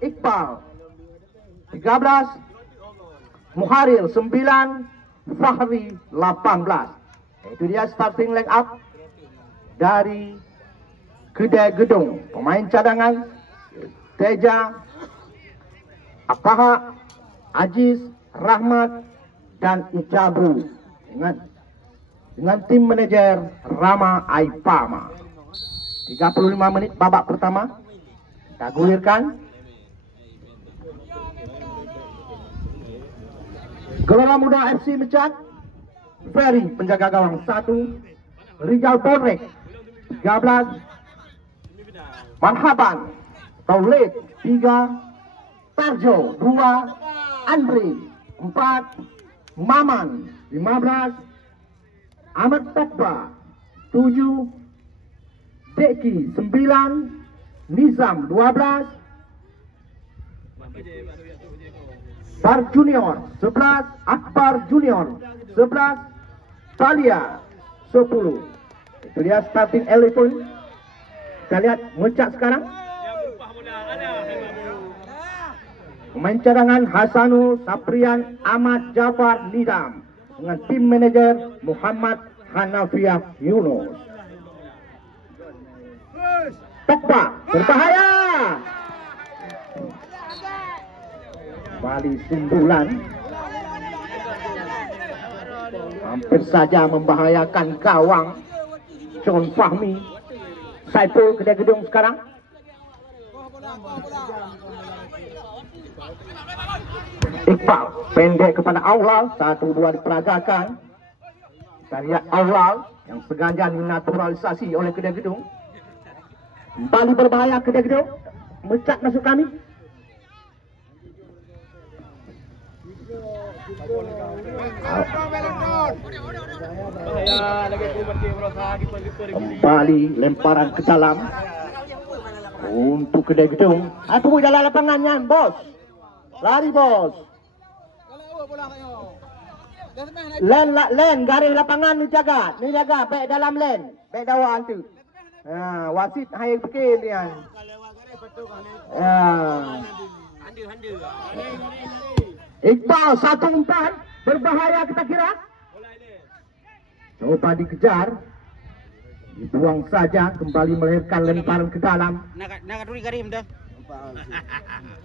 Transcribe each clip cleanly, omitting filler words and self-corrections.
Iqbal 13, Muharir 9, Fahri 18. Itu dia starting line up dari Kedai Gedung. Pemain cadangan Teja, Akaha, Aziz, Rahmat dan Ijabru dengan tim manajer Rama Aipama. 35 menit babak pertama. Kita gulirkan. Gelora Muda FC Mecat, Ferry penjaga gawang 1, Rizal Borek 13, Marhaban Taulid 3, Tarjo 2, Andri 4, Maman 15, Ahmad Pogba 7, Deki 9, Nizam 12, Bar Junior 11, Akbar Junior 11, Talia 10. Itu dia starting 11. Kita lihat Mecat sekarang. Pemain cadangan Hasanul, Saprian, Ahmad Jafar, Nidam dengan tim manajer Muhammad Hanafiah Yunus. Pogba berbahaya. Bali sundulan hampir saja membahayakan gawang John Fahmi. Saiful Kedai Gedung sekarang. Iqbal pendek kepada Aulal, 1-2 diperagakan. Kita lihat Aulal yang sengaja dinaturalisasi oleh Kedai Gedung. Kembali berbahaya Kedai Gedung. Mecat masuk kami. Kembali lemparan ke dalam untuk Kedai Gedung. Tunggu dalam lapangannya, bos. Lari, bos. Len, garis lapangan ni jaga. Baik dalam len. Baik dawan tu. Wasit hai fikir dia. Iqbal 1 umpan berbahaya kita kira. Coba dikejar, dibuang saja, kembali melahirkan lemparan ke dalam.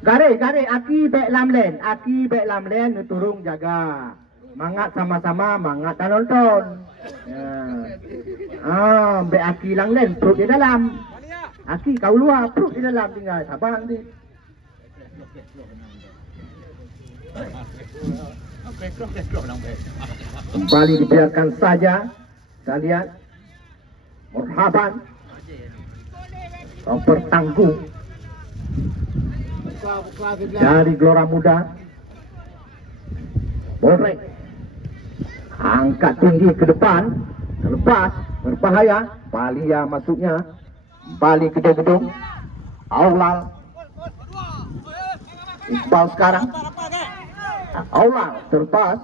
Garis, aki baik lam len, turung jaga. Mangat sama-sama, mangat tak nonton. Baik aki lang len, perut di dalam. Aki kau luar, perut di dalam tinggal. Sabar nanti. Kembali dibiarkan saja. Kita lihat Marhaban Super tangguh dari Gelora Muda. Borek angkat tinggi ke depan, terlepas, berbahaya. Balia masuknya. Balik ke gedung. Aulal. Iqbal sekarang. Aulal terlepas.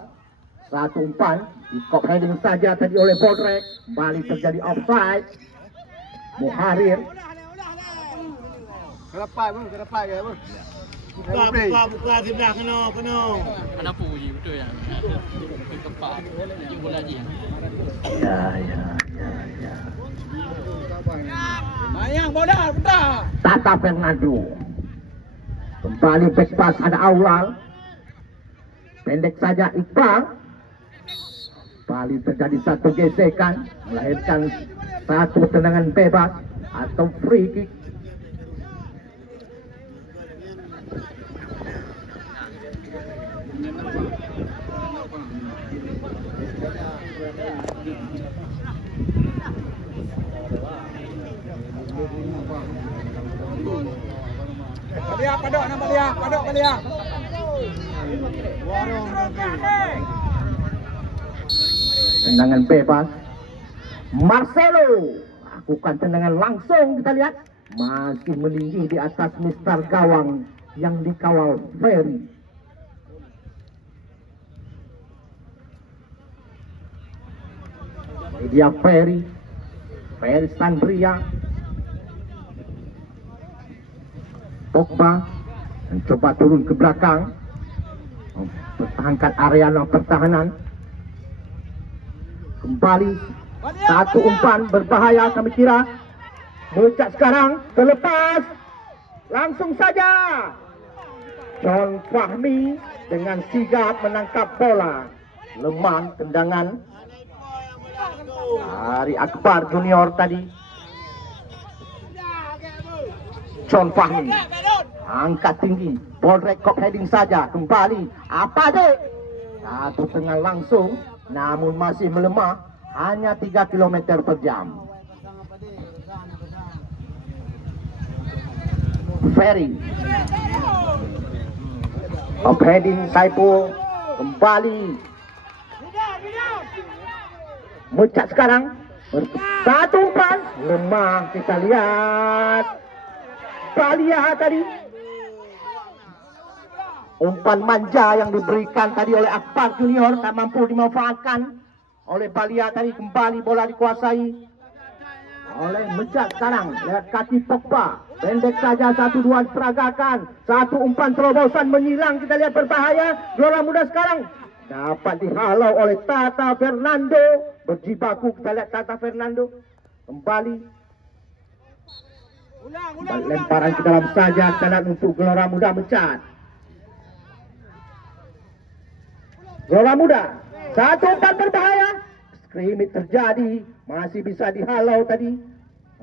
1 umpan. Di kop heading saja tadi oleh Bodrek. Balik terjadi offside. Muharir. Buka sebelah kena. Kena puji betul ya. Kepak. Ini bola je. Ya. Bayang bola, betul. Tata Fernando. Kembali back pass ada Aulal. Pendek saja Iqbal. Kembali terjadi satu gesekan, melahirkan satu tendangan bebas atau free kick. Padok Balia. Tendangan bebas. Marcelo lakukan tendangan langsung, kita lihat masih meninggi di atas Mister Gawang yang dikawal Ferry. Ini dia Ferry Sandria. Pogba mencoba turun ke belakang, mempertahankan area pertahanan. Kembali satu umpan berbahaya kami kira. Mecak sekarang terlepas. Langsung saja John Fahmi dengan sigap menangkap bola. Lemah tendangan dari Akbar Junior tadi. John Fahmi angkat tinggi, ball record heading saja. Kembali apa dek? Satu tengah langsung, namun masih melemah. Hanya 3 km per jam. Ferry up heading Saipul. Kembali Mecak sekarang. Satu umpan lemah. Kita lihat Balia tadi. Umpan manja yang diberikan tadi oleh Akbar Junior tak mampu dimanfaatkan oleh Balia tadi. Kembali bola dikuasai oleh Mecak sekarang. Lihat kaki Pogba. Pendek saja 1-2 diperagakan. Satu umpan terobosan menyilang. Kita lihat berbahaya. Gelora Muda sekarang dapat dihalau oleh Tata Fernando. Berjibaku kita lihat Tata Fernando. Kembali lemparan ke dalam saja. Kita lihat untuk Gelora Muda Mecak. Gelora Muda. Satu umpan berbahaya. Skrimmage terjadi. Masih bisa dihalau tadi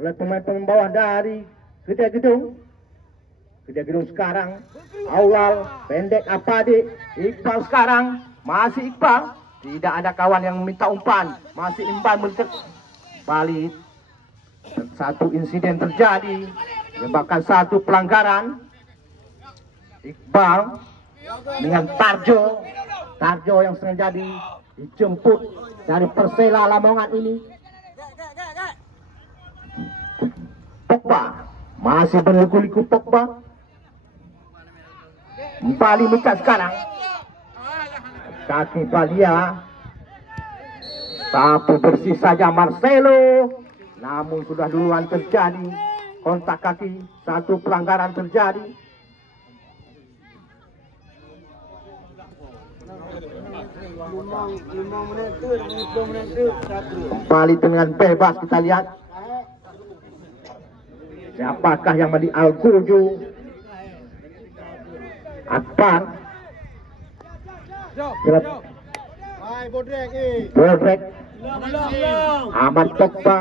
oleh pemain-pemain bawah dari Kedai Gedung. Kedai Gedung sekarang Aulal, pendek Apade. Iqbal sekarang. Masih Iqbal. Tidak ada kawan yang meminta umpan. Masih imbang balik. Satu insiden terjadi, menyebabkan satu pelanggaran. Iqbal dengan Tarjo. Tarjo yang sengaja dijemput dari Persela Lamongan ini. Pogba masih berliku-liku. Pogba kembali Mecak sekarang. Kaki Balia. Sapu bersih saja Marcelo. Namun sudah duluan terjadi kontak kaki. Satu pelanggaran terjadi. Kembali dengan bebas kita lihat. Siapakah yang menjadi Al-Guju? Akbar. Bodrek. Ahmad Pogba.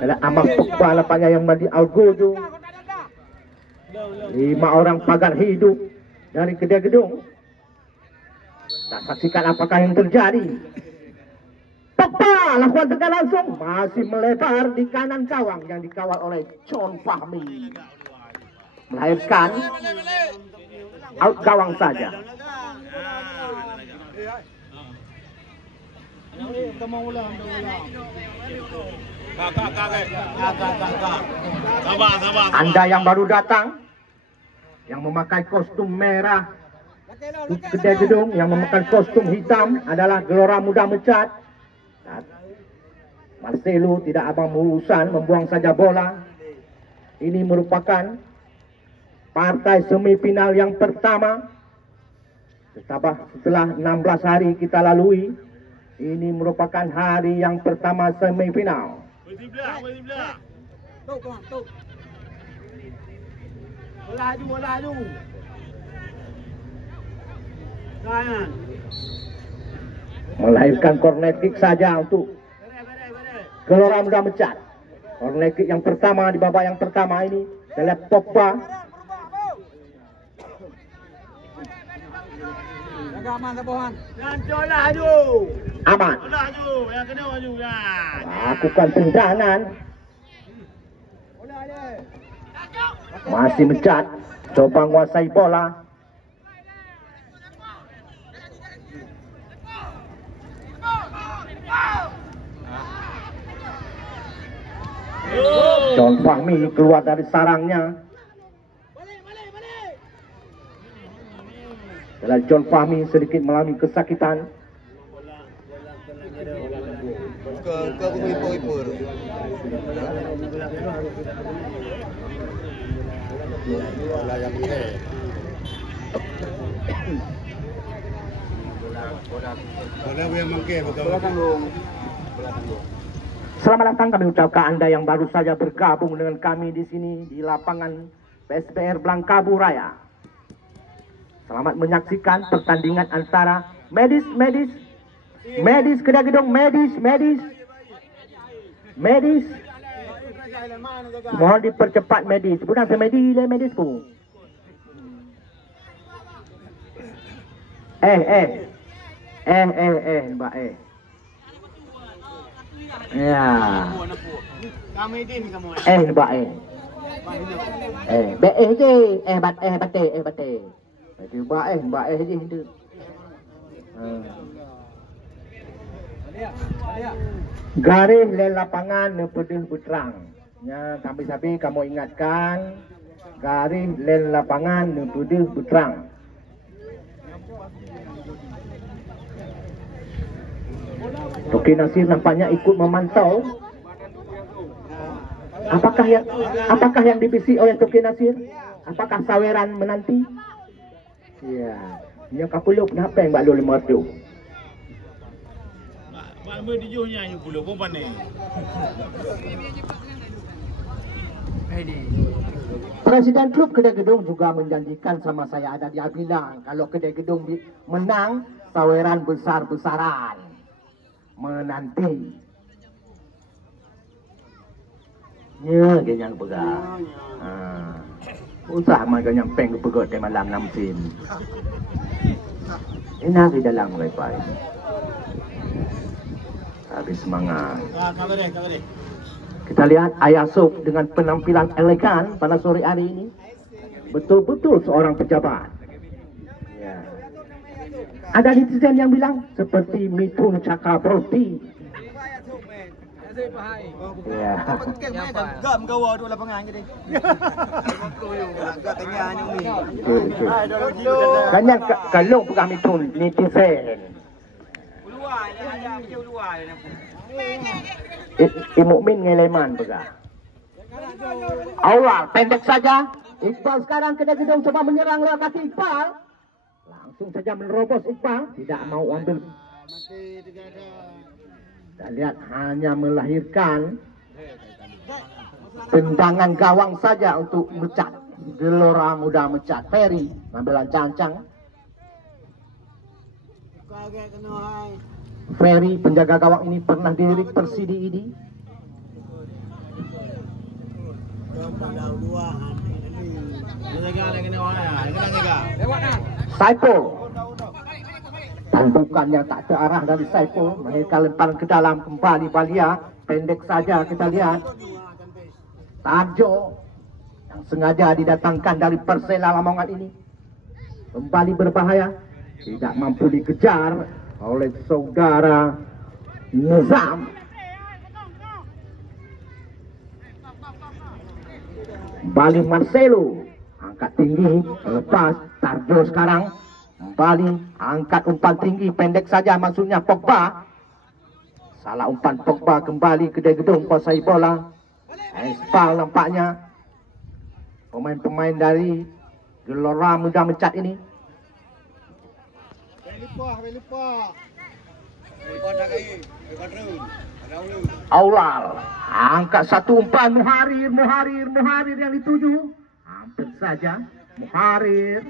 Ada Ahmad Pogba lapangnya yang menjadi Al-Guju. 5 orang pagar hidup dari Kedai Gedung. Kita saksikan apakah yang terjadi. Pogba lakukan tekan langsung. Masih melebar di kanan gawang yang dikawal oleh John Fahmi. Melahirkan out gawang saja. Anda yang baru datang, yang memakai kostum merah Kedai Gedung, yang memakai kostum hitam adalah Gelora Muda Mecak. Marcelo tidak abang urusan, membuang saja bola. Ini merupakan partai semifinal yang pertama. Setelah 16 hari kita lalui, ini merupakan hari yang pertama semifinal. Melaju. Melahirkan corner kick saja untuk Gelora Muda Mecak. Corner kick yang pertama di babak yang pertama ini. Kita lihat Pogba. Aman. Lakukan tendangan. Masih Mecak. Coba menguasai bola. John Fahmi keluar dari sarangnya. Setelah John Fahmi sedikit mengalami kesakitan. Bola yang mengke. Bola yang mengke betul. Bola tanggung. Selamat datang kami ucapkan Anda yang baru saja bergabung dengan kami di sini di lapangan PSPR Blangkabu Raya. Selamat menyaksikan pertandingan antara Medis Kedai Gedong, Medis. Mohon dipercepat Medis. Bukan ke Medis pun. Mbak Ya. Kami din kamu. Mbak bate. Mbak je itu. Garis le lapangan ne pedih berterang. Ya, sampai kamu ingatkan garis le lapangan ne pedih berterang. Toki Nasir nampaknya ikut memantau. Apakah yang dibisi oleh Toki Nasir? Apakah saweran menanti? Ya, nya kapuluk kenapa yang bak lu lemah tu? Mak berdijuhnya yang puluh pun pandai. Presiden klub Kedai Gedong juga menjanjikan sama saya ada dia bilang kalau Kedai Gedong menang saweran besar-besaran menanti. Ya, kenyang pegang. Usah makan yang peng pegot di malam 6 sin. Enak di dalam lepai. Habis semangat. Kita lihat Ayah Sof dengan penampilan elegan pada sore hari ini. Betul-betul seorang pejabat. Ya. Ada netizen yang bilang seperti Mithun Chakraborty. Ya. Gam kau ada lapangan jadi. Gak tanya ni. Kanya kalau pegang Mithun netizen. Luar ada luar. Mukmin ngeleman pegang. Awal pendek saja. Iqbal sekarang Kedai Gedong coba menyerang lewat kaki Iqbal. Langsung saja menerobos Iqbal. Tidak mau ambil. Kita lihat hanya melahirkan tendangan gawang saja untuk mecat. Gelora Muda mecat. Ferry ngambil cancang. Ferry penjaga gawang ini pernah dilirik Persidi ini. Saipul. Tandukan yang tak terarah dari Saipul. Mereka lemparan ke dalam kembali Balia. Pendek saja kita lihat. Tarjo yang sengaja didatangkan dari Persela Lamongan ini kembali berbahaya. Tidak mampu dikejar oleh saudara Nizam. Kembali Marcelo angkat tinggi lepas. Tarjo sekarang kembali angkat umpan tinggi pendek saja maksudnya Pogba. Salah umpan Pogba kembali Kedai Gedong kuasai bola. Espal nampaknya pemain-pemain dari Gelora Muda mencat ini. Aulal angkat satu umpan Muharir yang dituju. Hampir saja Muharir,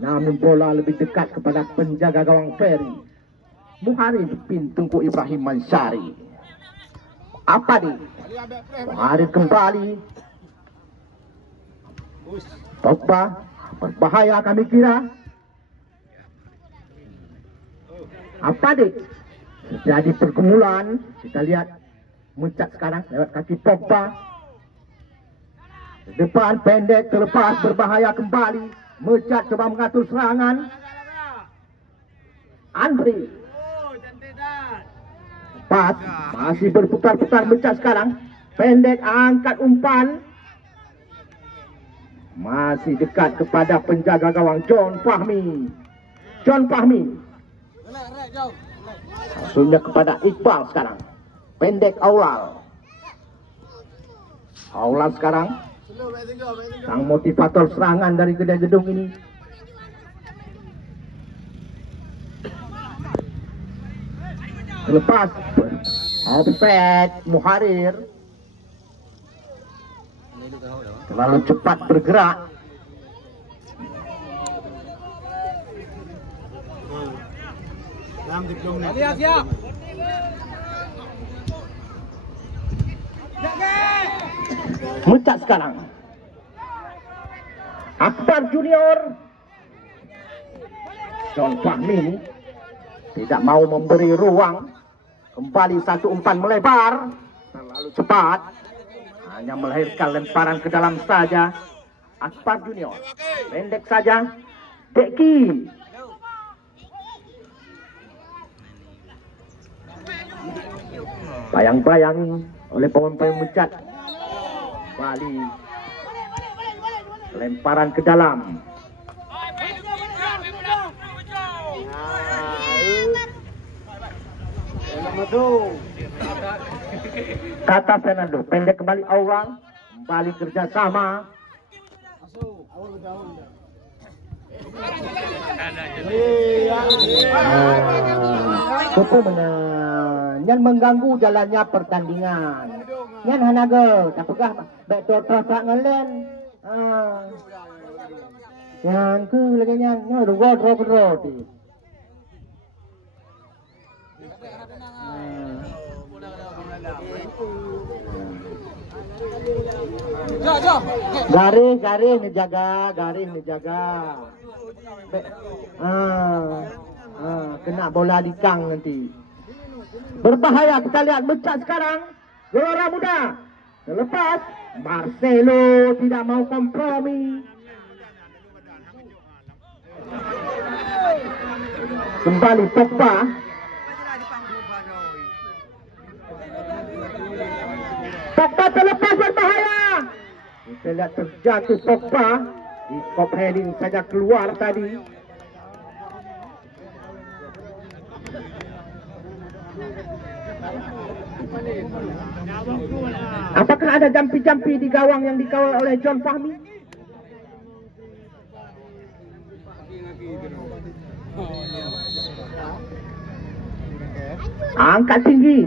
namun bola lebih dekat kepada penjaga gawang Ferry. Muharir Tengku Ibrahim Mansari. Apa nih? Muharir kembali. Pogba berbahaya kami kira. Apa nih? Jadi pergumulan. Kita lihat mencat sekarang lewat kaki Pogba. Depan pendek terlepas berbahaya kembali. Mencat coba mengatur serangan. Andri. Pas masih berputar-putar mencat sekarang. Pendek angkat umpan. Masih dekat kepada penjaga gawang John Fahmi. Langsungnya kepada Iqbal sekarang. Pendek Aulal sekarang. sang motivator serangan dari Kedai Gedung ini. Lepas offset Muharir terlalu cepat bergerak. Siap. Mencat sekarang Akbar Junior. John Fahmi tidak mau memberi ruang. Kembali satu umpan melebar, terlalu cepat, hanya melahirkan lemparan ke dalam saja. Akbar Junior pendek saja. Deki bayang-bayang oleh pemain mencat. Kembali lemparan ke dalam. Kata Fernando, pendek kembali awal, kembali kerjasama. Kupu yang mengganggu jalannya pertandingan. Yang hanaga, tak pegah, baik terasa ngelen. Yang ke lagi yang, draw. Garis dijaga. Kena bola di kang nanti. Berbahaya, kita lihat mencat sekarang. Gelora Muda. Lepas Marcelo tidak mau kompromi. Kembali Pogba. Pogba terlepas, berbahaya. Kita lihat terjatuh Pogba. Di kop heading saja keluar tadi. Apakah ada jampi-jampi di gawang yang dikawal oleh John Fahmi? Angkat tinggi.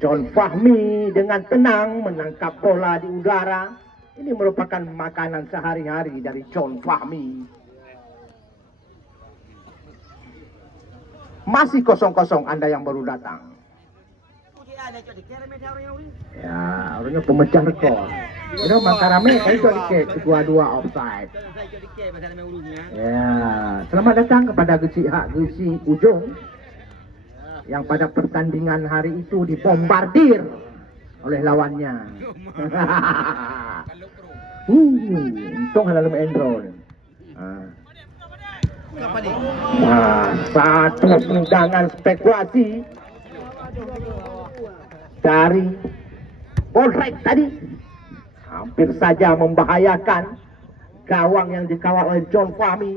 John Fahmi dengan tenang menangkap bola di udara. Ini merupakan makanan sehari-hari dari John Fahmi. Masih kosong-kosong Anda yang baru datang. Ya, orangnya pemecah rekor. Ini Makarame kali itu dua-dua offside. Ya, selamat datang kepada Gesi Ujung yang pada pertandingan hari itu dibombardir oleh lawannya. Untung dalam endrol. Satu tendangan spekulasi dari Boldrek tadi hampir saja membahayakan gawang yang dikawal oleh John Fahmi.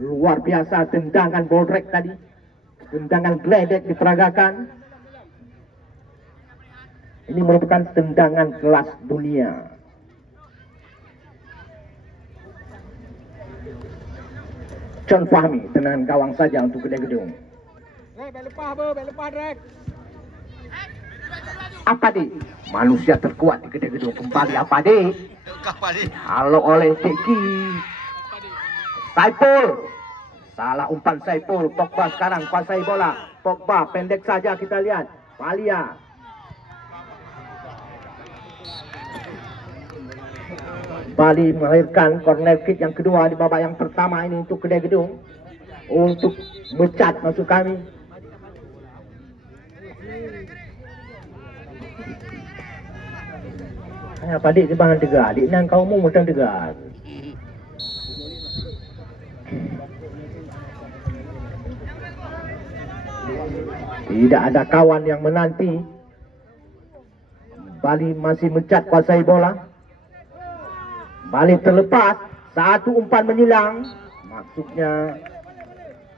Luar biasa tendangan Boldrek tadi. Tendangan geledek diperagakan. Ini merupakan tendangan kelas dunia. John Fahmi tendangan gawang saja untuk Kedai Gedung. Apa di? Manusia terkuat di Kedai Gedung kembali apa di? Halo oleh Deki. Saipul. Salah umpan Saipul. Pogba sekarang kuasai bola. Pogba pendek saja kita lihat. Palia. Bali melahirkan corner kick yang kedua di babak yang pertama ini untuk Kedai Gedung. Untuk mencat masuk kami. Apa adik di bahan tegak? Adik nang kau mu macam tegak. Tidak ada kawan yang menanti. Bali masih mencat kuasai bola. Bali terlepas. Satu umpan menyilang. Maksudnya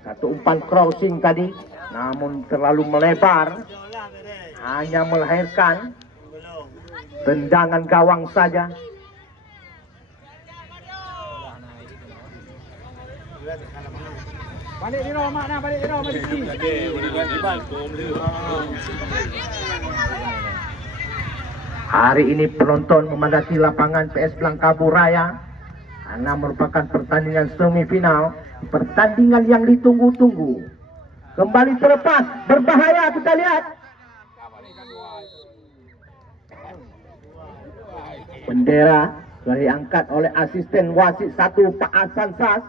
satu umpan crossing tadi. Namun terlalu melebar. Hanya melahirkan tendangan gawang saja. Balik di rumah nak, balik di rumah sini. Hari ini penonton memadati lapangan PS Blangkabu Raya karena merupakan pertandingan semifinal, pertandingan yang ditunggu-tunggu. Kembali terlepas, berbahaya kita lihat. Bendera telah diangkat oleh asisten wasit 1 Pak Hasan Sas.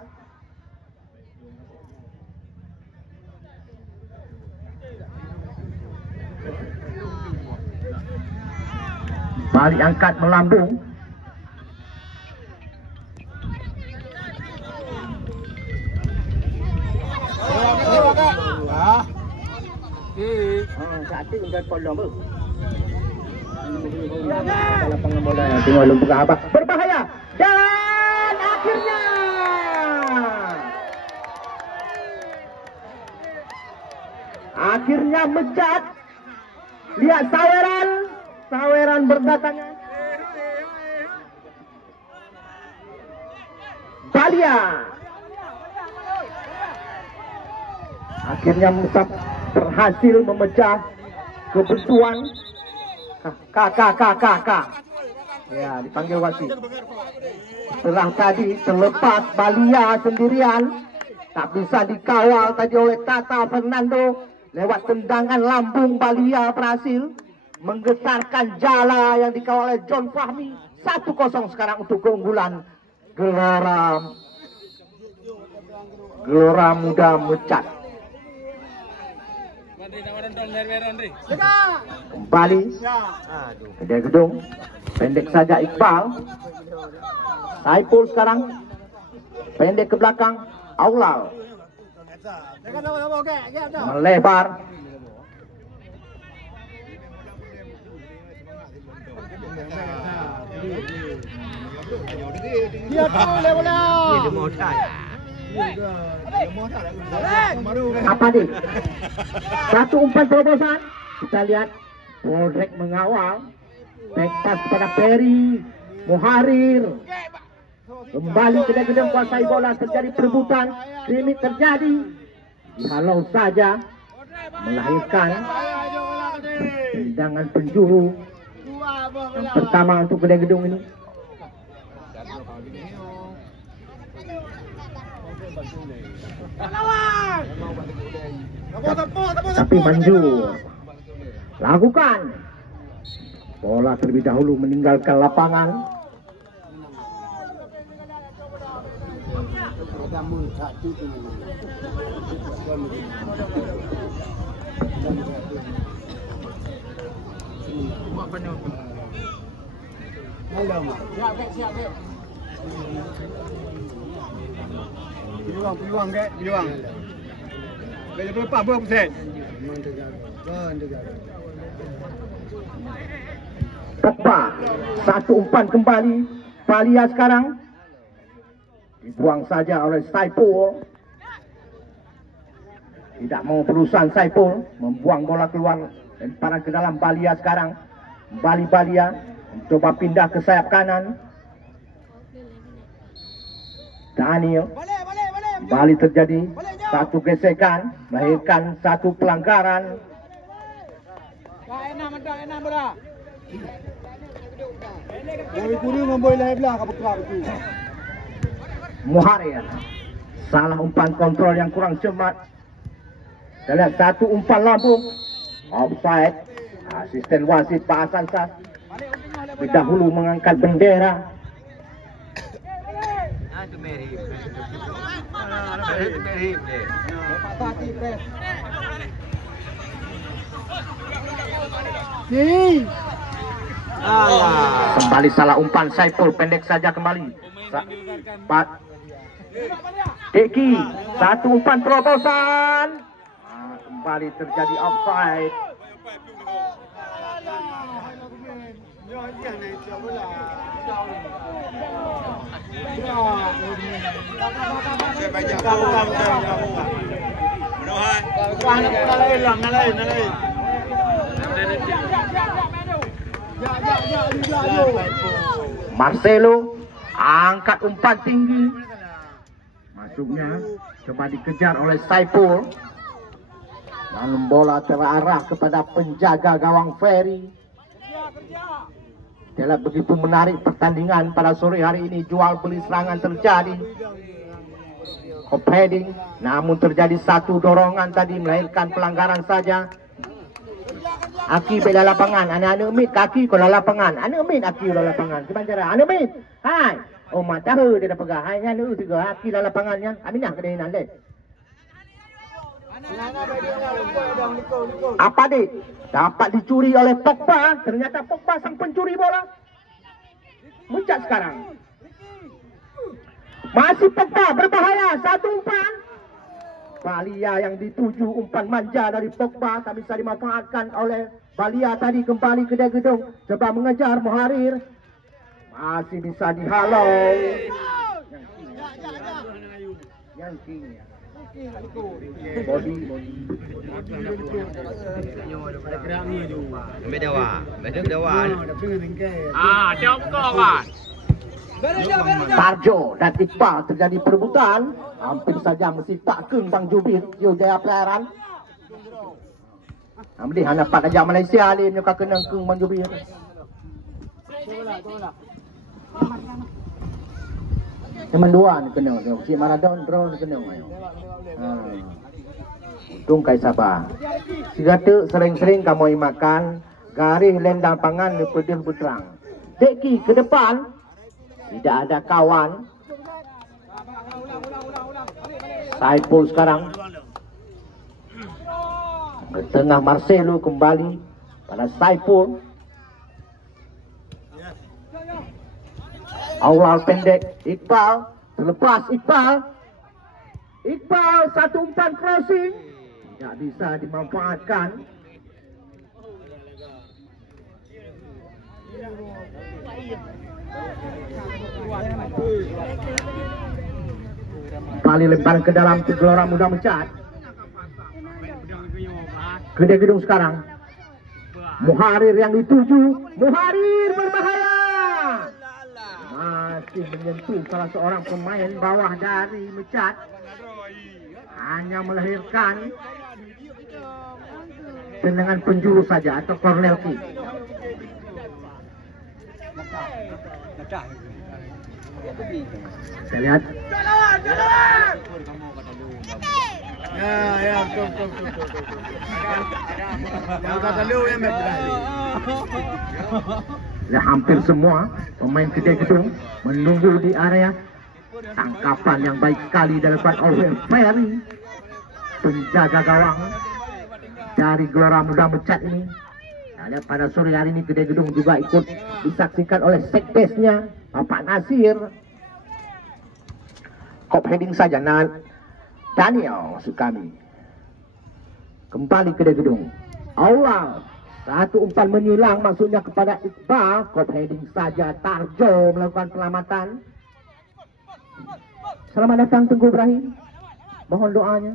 Balik angkat melambung. Cantik untuk kolom tu. Dalam pengembola yang tengah lumpur abah berbahaya dan akhirnya mencat. Lihat saweran berdatangan. Balia akhirnya berhasil memecah kebuntuan. Kakak. Ya, dipanggil wasit. Setelah tadi terlepas Balia sendirian, tak bisa dikawal tadi oleh Tata Fernando. Lewat tendangan lambung Balia berhasil menggetarkan jala yang dikawal oleh John Fahmi. 1-0 sekarang untuk keunggulan Gelora Muda Mecat. Kembali ke gedung, pendek saja Iqbal. Saiful sekarang pendek ke belakang. Aulal melebar. Apa nih? Satu umpan terobosan. Kita lihat Polrek mengawal. Back pass pada Ferry Muharir. Kembali ke gedung kuasai bola, terjadi perebutan. Krimit terjadi. Dihalau saja, melahirkan tendangan penjuru yang pertama untuk gedung ini. Tapi manjur. Lakukan. Bola terlebih dahulu meninggalkan lapangan. Peluang ke? Peluang. Bila berapa persen? Pogba, satu umpan kembali. Balia sekarang dibuang saja oleh Saiful. Tidak mau berurusan Saiful, membuang bola keluar dan parang ke dalam. Balia sekarang. Balia mencoba pindah ke sayap kanan. Daniel. Kembali terjadi satu gesekan, melahirkan satu pelanggaran. Muharir, salah umpan kontrol yang kurang cermat. Kita lihat satu umpan lambung, offside. Asisten wasit Pak Hasan Sas lebih dahulu mengangkat bendera. Kembali salah umpan Saiful, pendek saja kembali. Eki, satu umpan terobosan. Kembali terjadi offside. Marcelo angkat umpan tinggi. Masuknya coba dikejar oleh Saipul. Lalu bola terarah kepada penjaga gawang Ferry. Tidak begitu menarik pertandingan pada sore hari ini. Jual beli serangan terjadi. Hop heading. Namun terjadi satu dorongan tadi melahirkan pelanggaran saja. Aki bela lapangan. Anak-anak mit kaki kalau lapangan. Anak mit aki kalau lapangan. Gimana cara? Anak mit. Hai. Oh mata dia dah pegang. Hai anak juga aki dalam lapangannya. Aminah kedai nanti. Apa dik? Dapat dicuri oleh Pogba. Ternyata Pogba sang pencuri bola. Muncak sekarang. Masih Pogba berbahaya. Satu umpan. Balia yang dituju umpan manja dari Pogba. Tak bisa dimanfaatkan oleh Balia tadi. Kembali ke gedung. Coba mengejar Muharir. Masih bisa dihalau. Yang king ya. Body. Ambil dawa. Betul dawa. Jauh kawan. Tarjo dan Iqbal terjadi perebutan. Hampir saja mesti takkan Bang Jubir. Jaya pelayaran. Ambil hanya 4 aja Malaysia ni punya kena keng Bang Jubir. Cuma 2 ni kena. Si Maradona draw ni kena. Untung kai sabar. Si kata sering-sering kamu makan garis lendang pangan ni pedih berterang. Deki ke depan. Tidak ada kawan. Saipul sekarang. Ke tengah Marcelo kembali pada Saipul. Awal pendek Iqbal. Terlepas Iqbal. Iqbal satu umpan crossing. Tidak bisa dimanfaatkan. Kembali lempar ke dalam Gelora Muda Mecat. Gede gedung sekarang. Muharir yang dituju. Muharir berbahaya. Masih menyentuh salah seorang pemain bawah dari Mecat. Hanya melahirkan tendangan penjuru saja atau corner kick. Kita lihat. Ya, betul. Kalau kata lu yang berani. Ya, hampir semua pemain Kedai Gedung menunggu di area. Tangkapan yang baik sekali dilakukan oleh Ferry, penjaga gawang dari Gelora Muda Mecat ini. Nah, pada sore hari ini Kedai Gedung juga ikut disaksikan oleh sekdesnya Bapak Nasir. Hop heading saja Daniel Sukami. Kembali Kedai Gedung. Awal satu umpan menyilang maksudnya kepada Iqbal. Hop heading saja. Tarjo melakukan pelamatan. Selamat datang Tengku Ibrahim. Mohon doanya.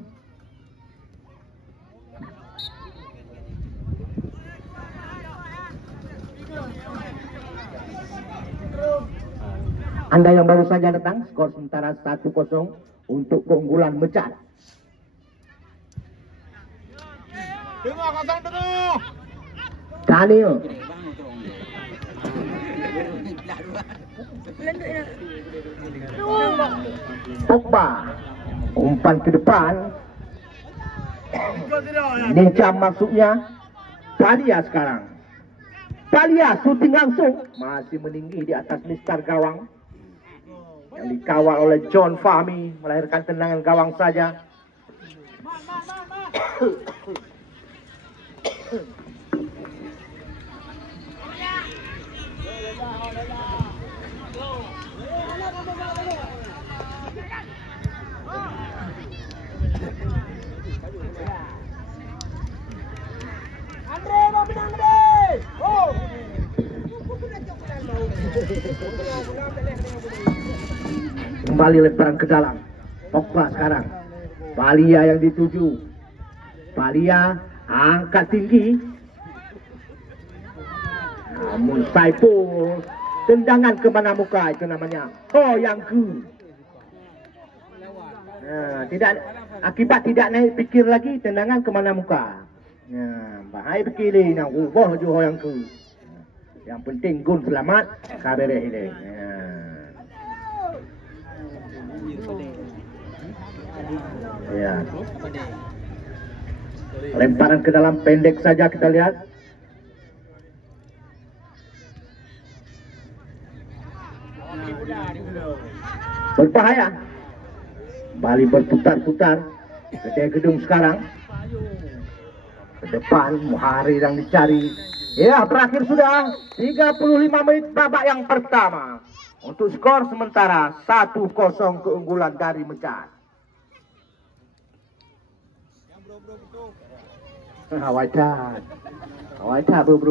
Anda yang baru saja datang, skor sementara 1-0 untuk keunggulan Mecat. Daniel. Pogba. Umpan ke depan. Ini jam masuknya. Balia sekarang. Balia shooting langsung. Masih meninggi di atas mistar gawang. Yang dikawal oleh John Fahmi. Melahirkan tendangan gawang saja. Kembali lemparan ke dalam. Pogba sekarang. Balia yang dituju. Balia angkat tinggi. Namun Saipul tendangan ke mana muka itu namanya. Oh yang ke. Tidak akibat tidak naik fikir lagi, tendangan ke mana muka. Bahaya fikir ni nak ubah juga yang ke. Yang penting gol selamat, kabere hilang. Ya. Lemparan ke dalam pendek saja kita lihat. Berbahaya. Bali berputar-putar ke gedung sekarang. Ke depan Muhari yang dicari. Ya, berakhir sudah 35 menit babak yang pertama. Untuk skor sementara 1-0 keunggulan dari Medan. Awaitan bro.